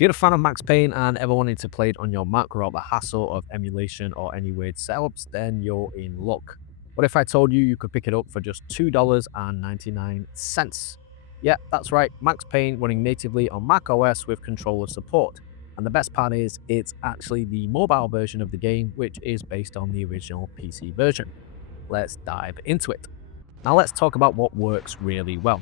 If you're a fan of Max Payne and ever wanted to play it on your Mac without the hassle of emulation or any weird setups, then you're in luck. What if I told you you could pick it up for just $2.99? Yeah, that's right, Max Payne running natively on Mac OS with controller support. And the best part is, it's actually the mobile version of the game, which is based on the original PC version. Let's dive into it. Now let's talk about what works really well.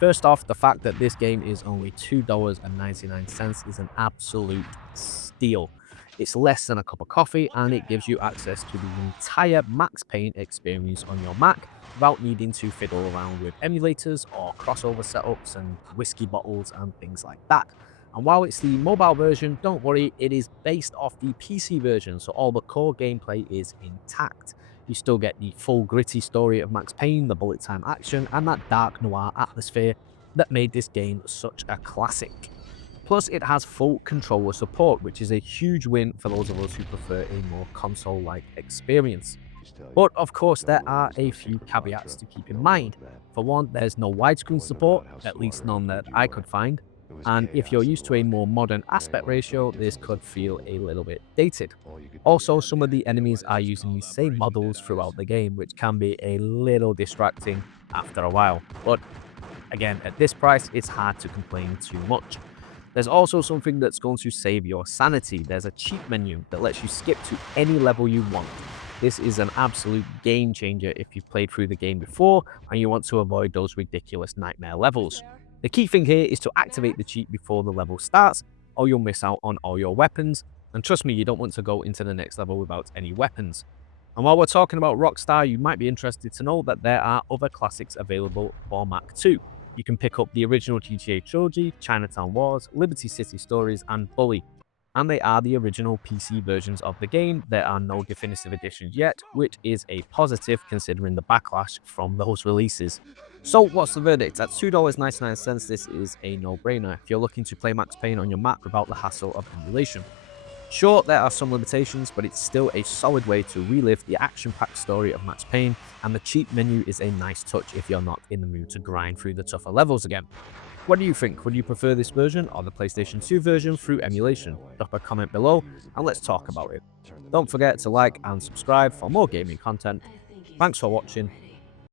First off, the fact that this game is only $2.99 is an absolute steal. It's less than a cup of coffee and it gives you access to the entire Max Payne experience on your Mac without needing to fiddle around with emulators or crossover setups and whiskey bottles and things like that. And while it's the mobile version, don't worry, it is based off the PC version, so all the core gameplay is intact. You still get the full gritty story of Max Payne, the bullet time action, and that dark noir atmosphere that made this game such a classic. Plus, it has full controller support, which is a huge win for those of us who prefer a more console-like experience. But of course, there are a few caveats to keep in mind. For one, there's no widescreen support, at least none that I could find. And if you're used to a more modern aspect ratio, this could feel a little bit dated. Also, some of the enemies are using the same models throughout the game, which can be a little distracting after a while. But again, at this price, it's hard to complain too much. There's also something that's going to save your sanity. There's a cheat menu that lets you skip to any level you want. This is an absolute game changer if you've played through the game before and you want to avoid those ridiculous nightmare levels. The key thing here is to activate the cheat before the level starts, or you'll miss out on all your weapons. And trust me, you don't want to go into the next level without any weapons. And while we're talking about Rockstar, you might be interested to know that there are other classics available for Mac too. You can pick up the original GTA trilogy, Chinatown Wars, Liberty City Stories, and Bully. And they are the original PC versions of the game. There are no definitive editions yet, which is a positive considering the backlash from those releases. So what's the verdict? At $2.99, this is a no-brainer if you're looking to play Max Payne on your Mac without the hassle of emulation. Sure, there are some limitations, but it's still a solid way to relive the action-packed story of Max Payne, and the cheat menu is a nice touch if you're not in the mood to grind through the tougher levels again. What do you think? Would you prefer this version or the PlayStation 2 version through emulation? Drop a comment below and let's talk about it. Don't forget to like and subscribe for more gaming content. Thanks for watching,